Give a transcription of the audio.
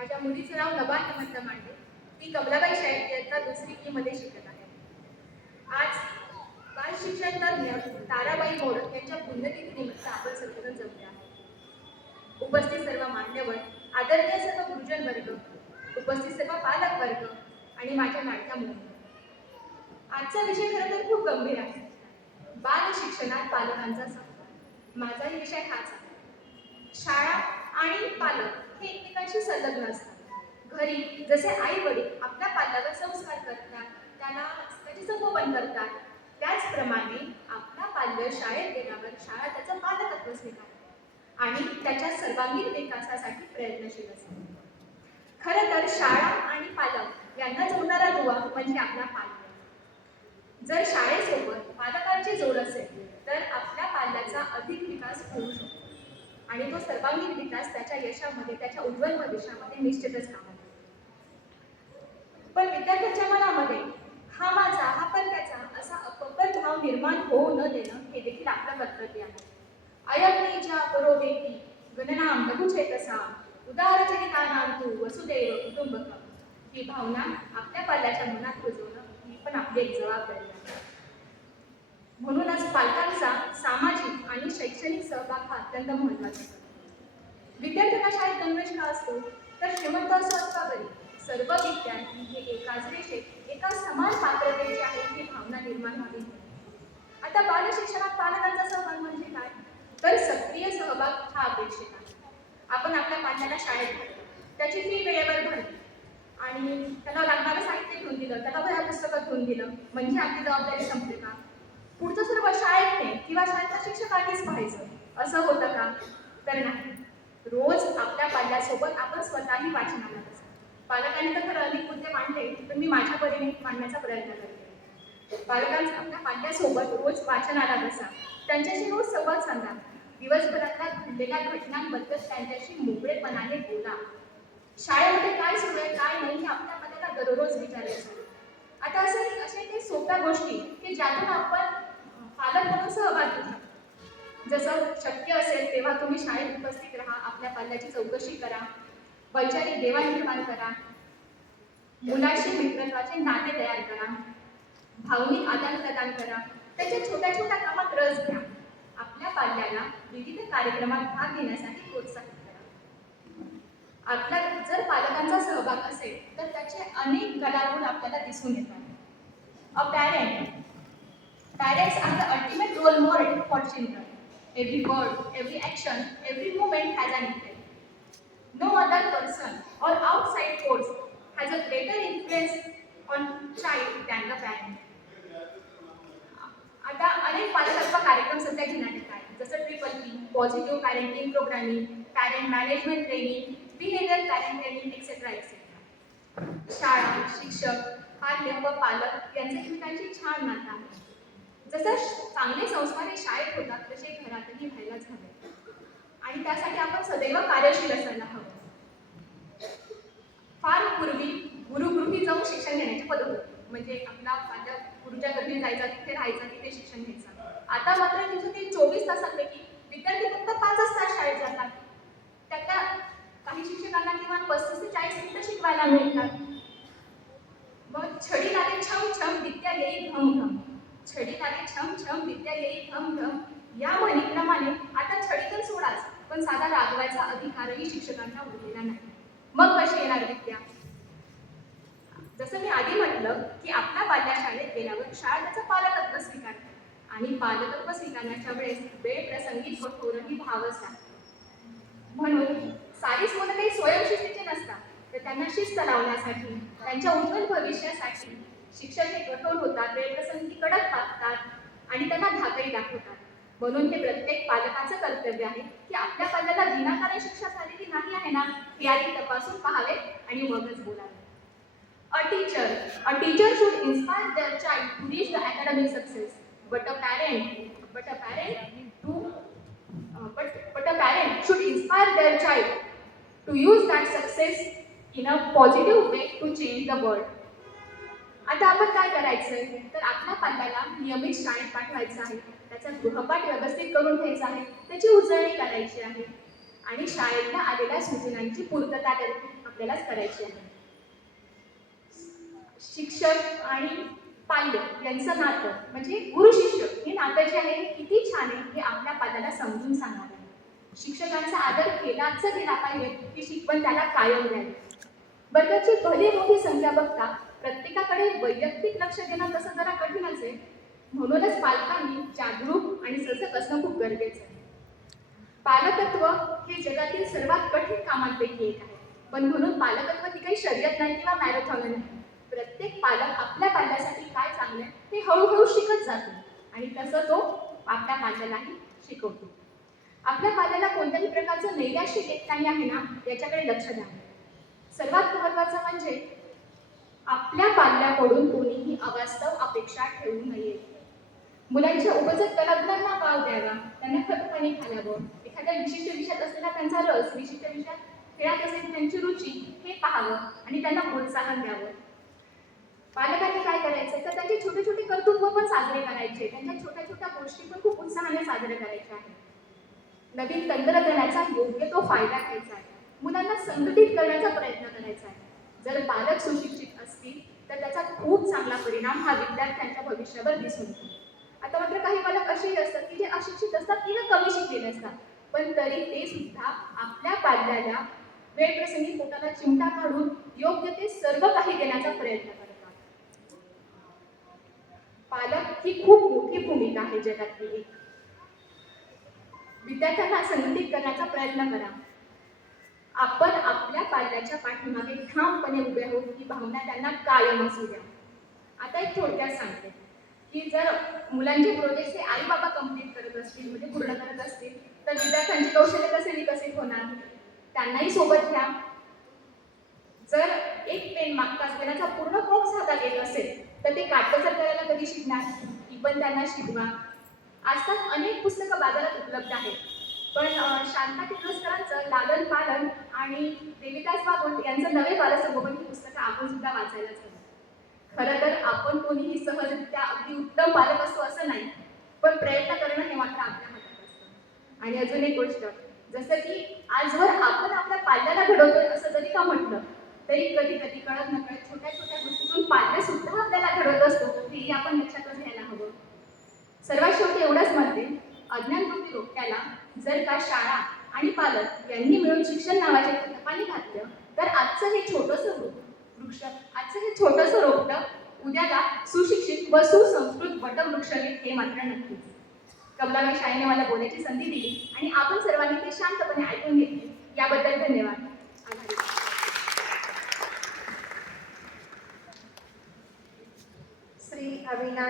माझ्या मुलीचं नाव नभा हेमंत मांडे. मी कमलाबाई शाळेत इयत्ता दुसरी ई मध्ये शिकत आहे. आज बाल शिक्षण तज्ञ ताराबाई मोडक यांच्या पुण्यतिथीनिमित्त आपण सर्वजण जमले आहोत. उपस्थित सर्व मान्यवर, आदरणीय सर्व गुरुजन वर्ग, उपस्थित सर्व पालक वर्ग आणि माझ्या लाडक्या मुली. आजचा विषय खरं तर खूप गंभीर आहे. बाल शिक्षणात पालकांचा सहभाग. माझाही विषय हाच आहे. शाळा आणि पालक हे एकमेकांशी संलग्न असतात. घरी जसे आई वडील आपल्या पाल्यावर संस्कार करतात, त्याला त्याचे संगोपन करतात, त्याचप्रमाणे आपला पाल्य शाळेत गेल्यावर शाळा त्याचं पालकत्व स्वीकारते आणि त्याच्या सर्वांगीण विकासासाठी प्रयत्नशील असते. खरं तर शाळा आणि पालक यांना जोडणारा दुवा म्हणजे आपला पाल्य. जर शाळेसोबत पालकांची जोड असेल तर आपल्या पाल्याचा अधिक विकास होऊ शकतो आणि तो सर्वांगीण विकास त्याच्या यशामध्ये, त्याच्या उज्ज्वल भविष्यामध्ये निश्चितच कामाला येतो. पण विद्यार्थ्यांच्या मनामध्ये हा माझा, हा पण त्याचा असा अपप्रत भाव निर्माण होऊ न देणं हे देखील आपलं कर्तव्य आहे. अयज्ञेच्या परो वेती गणनाम लघुचेतसाम उदारचरितानां तु वसुदैव कुटुंबकम ही भावना आपल्या पाल्याच्या मनात रुजवणं ही पण आपली एक जबाबदारी आहे. म्हणूनच पालकांचा सामाजिक आणि शैक्षणिक सहभाग हा अत्यंत महत्त्वाचा आहे. विद्यार्थ्यांना शाळेत गणवेश का असतो? तर श्रीमंत असो अथवा गरीब, सर्व विद्यार्थी हे एकाच रेषेत, एका समान पात्रतेचे आहेत ही भावना निर्माण व्हावी. आता बाल शिक्षणात पालकांचा सहभाग म्हणजे काय? तर सक्रिय सहभाग हा अपेक्षित आहे. आपण आपल्या पाल्याला शाळेत घातलं, त्याची फी वेळेवर भरली आणि त्याला लागणारं साहित्य घेऊन दिलं, त्याला वह्या पुस्तकं घेऊन दिलं म्हणजे आपली जबाबदारी संपली का? पुढचं सर्व शाळेतने किंवा शाळेच्या शिक्षकांनीच पाहायचं असं होतं का? तर नाही. रोज आपल्या पाल्यासोबत आपण स्वतःही वाचनाला बसा. पालकांनी तर खरं अनेक मुद्दे मांडले, पण मी माझ्या परीने मांडण्याचा प्रयत्न करते. पालकांचा आपल्या पाल्यासोबत रोज वाचनाला बसा, त्यांच्याशी रोज संवाद साधा, दिवसभरातल्या घडलेल्या घटनांबद्दल त्यांच्याशी मोकळेपणाने बोला. शाळेमध्ये काय सुरू आहे, काय नाही हे आपल्या पाल्याला दररोज विचारायचं. आता असे काही सोप्या गोष्टी की ज्यातून आपण पालक म्हणून सहभाग घेऊ शकतो. जसं शक्य असेल तेव्हा तुम्ही शाळेत उपस्थित राहा, आपल्या पाल्याची चौकशी करा, वैचारिक देवाणघेवाण करा, मुलाशी मित्रत्वाचे नाते तयार करा, भावनिक आदान-प्रदान करा, त्याच्या छोट्या छोट्या कामात रस घ्या. आपल्या पाल्याला विविध कार्यक्रमात भाग घेण्यासाठी प्रोत्साहित करा. आपला जर पालकांचा सहभाग असेल तर त्याचे अनेक कलागुण आपल्याला दिसून येतात. A parents are the ultimate role model for children. Every word, every action, every movement has an effect. No other person or outside force has a greater influence on child than the parent. आता अनेक पालकत्व कार्यक्रम सध्या घेण्यात येत आहेत, जसं triple P, positive parenting programming, parent management training, behaviour parent training etcetera etcetera. शाळा, शिक्षक, पाल्य व पालक यांचे एकमेकांशी छान नातं आहे. जसं चांगले संस्कार हे शाळेत होतात तसे घरातही व्हायलाच हवे आणि त्यासाठी आपण सदैव कार्यशील असायला हवं. फार पूर्वी गुरुगृही जाऊन शिक्षण घेण्याची पद्धत होती, म्हणजे आपला माझ्या गुरुच्या घरी जायचा, तिथे राहायचा, तिथे शिक्षण घ्यायचं. आता मात्र दिवसातील 24 तासांपैकी विद्यार्थी फक्त 5च तास शाळेत जातात. त्यातल्या काही शिक्षकांना किमान 35 ते 40 मिनिटं शिकवायला मिळतात. मग छडी लागे छम छम विद्या येई घम घम, छडी लागे छम छम विद्या येई घम घम या म्हणीप्रमाणे आता छडी तर सोडाच, पण साधा रागवायचा अधिकारही शिक्षकांना उरलेला नाही. मग कशी येणार विद्या? जसं मी आधी म्हटलं की आपला पाल्या शाळेत गेल्यावर शाळा त्याचं पालकत्व स्वीकारते आणि पालकत्व स्वीकारण्याच्या वेळेस वेळ प्रसंगी कठोरही भाव असतात. म्हणून सारीच मुलं काही स्वयंशिस्तीचे नसतात, तर त्यांना शिस्त लावण्यासाठी, त्यांच्या उज्ज्वल भविष्यासाठी शिक्षक हे कठोर होतात, वेळ प्रसंगी कडक वागतात आणि त्यांना धाकही दाखवतात. म्हणून हे प्रत्येक पालकाचं कर्तव्य आहे की आपल्या पाल्याला विनाकारण शिक्षा झालेली नाही आहे ना हे आधी तपासून पाहावे आणि मगच बोलावे. A teacher should inspire their child to reach the academic success, but a parent should inspire their child to use that success in a positive way to change the world. आता आपण काय करायचंय तर आपल्या पाल्याला नियमित शाळेत पाठवायचं आहे, त्याचा गृहपाठ व्यवस्थित करून घ्यायचा आहे, त्याची उजळणी करायची आहे. आणि शाळेतल्या आलेल्या सूचनांची पूर्तता आपल्यालाच करायची आहे. शिक्षक आणि पालक यांचं नातं म्हणजे गुरु शिष्य हे नातं जे आहे हे किती छान आहे हे आपल्या पाल्याला समजून सांगावे. शिक्षकांचा आदर केलाच गेला पाहिजे ही शिकवण त्याला कायम द्यावी. वर्गाची भली मोठी संख्या बघता प्रत्येकाकडे वैयक्तिक लक्ष देणं तसं जरा कठीणच आहे. म्हणूनच पालकांनी जागरूक आणि सजग असणं खूप गरजेचं आहे. पालकत्व हे जगातील सर्वात कठीण कामांपैकी एक आहे. पण म्हणून पालकत्व ही काही शर्यत नाही किंवा मॅरेथॉन नाही. प्रत्येक पालक आपल्या पाल्यासाठी काय चांगलं आहे ते हळूहळू शिकत जातो आणि तसं तो आपल्या पाल्यालाही शिकवतो. आपल्या पाल्याला कोणत्याही प्रकारचं नैराश्य येत नाही आहे ना याच्याकडे लक्ष द्यावे. सर्वात महत्त्वाचं म्हणजे आपल्या पाल्याकडून कोणीही अवास्तव अपेक्षा ठेवू नये. मुलांच्या उपजत कलागुणांना वाव द्यावा, त्यांना खतपाणी घालावं, एखाद्या विशिष्ट विषयात असलेला त्यांचा रस, विशिष्ट विषयात खेळात असलेली त्यांची रुची हे पाहावं आणि त्यांना प्रोत्साहन द्यावं. पालकांनी काय करायचं तर त्यांचे छोटे छोटे कर्तृत्व पण साजरे करायचे, त्यांच्या छोट्या छोट्या गोष्टी पण खूप उत्साहाने साजरे करायच्या आहेत. नवीन तंत्रज्ञानाचा योग्य तो फायदा घ्यायचा आहे. मुलांना संघटित करण्याचा प्रयत्न करायचा आहे. जर पालक सुशिक्षित असतील तर त्याचा खूप चांगला परिणाम हा विद्यार्थ्यांच्या भविष्यावर दिसून येतो. आता मात्र काही पालक असेही असतात की जे अशिक्षित असतात किंवा कमी शिकलेले असतात, पण तरी ते सुद्धा आपल्या पाल्याला वेळप्रसंगी पोटाला चिमटा काढून योग्य ते सर्व काही देण्याचा प्रयत्न करतात. पालक ही खूप मोठी भूमिका आहे जगातली एक. विद्यार्थ्यांना संघटित करण्याचा प्रयत्न करा. आपण आपल्या पाल्याच्या पाठीमागे ठामपणे उभे आहोत ही भावना त्यांना कायम असू द्या. आता एक थोडक्यात सांगते की जर मुलांचे प्रोजेक्ट हे आई बाबा कंप्लीट करत असतील म्हणजे पूर्ण करत असतील तर विद्यार्थ्यांचे कौशल्य कसे विकसित होणार, त्यांनाही सोबत घ्या. जर एक पेन मागतात पेनाचा पूर्ण बॉक्स हातात येत असेल तर ते काटकसर करायला कधी शिकणार, ही पण त्यांना शिकवा. आजकाल अनेक पुस्तकं बाजारात उपलब्ध आहेत, पण शांता किर्लोस्करांचं लालन पालन आणि देविदास बागुल यांचं नवे बालसंगोपन ही पुस्तकं आपण सुद्धा वाचायलाच हवी. खरं तर आपण कोणीही सहजरित्या अगदी उत्तम पालक असतो असं नाही, पण प्रयत्न करणं हे मात्र आपल्या हातात असतं. आणि अजून एक गोष्ट, जसं की आजवर आपण आपल्या पाल्याला घडवतोय असं जरी का म्हटलं तरी कधी कधी कळत नकळत छोट्या छोट्या गोष्टीतून पाल्य सुद्धा आपल्याला घडवत असतो, हेही आपण लक्षातच घ्यायला हवं. सर्वात शेवटी एवढंच म्हणते, अज्ञानवृत्ती रोखण्याला जर का शाळा आणि पालक यांनी मिळून शिक्षण नावाचे खतपाणी घातलं तर आजचं हे छोटंसं रोपटं उद्याला सुशिक्षित व सुसंस्कृत वटवृक्ष हे मात्र नक्कीच. कमलाबाई शाळेने मला बोलायची संधी दिली आणि आपण सर्वांनी ते शांतपणे ऐकून घेतले याबद्दल धन्यवाद. आभारी. श्री अविनाश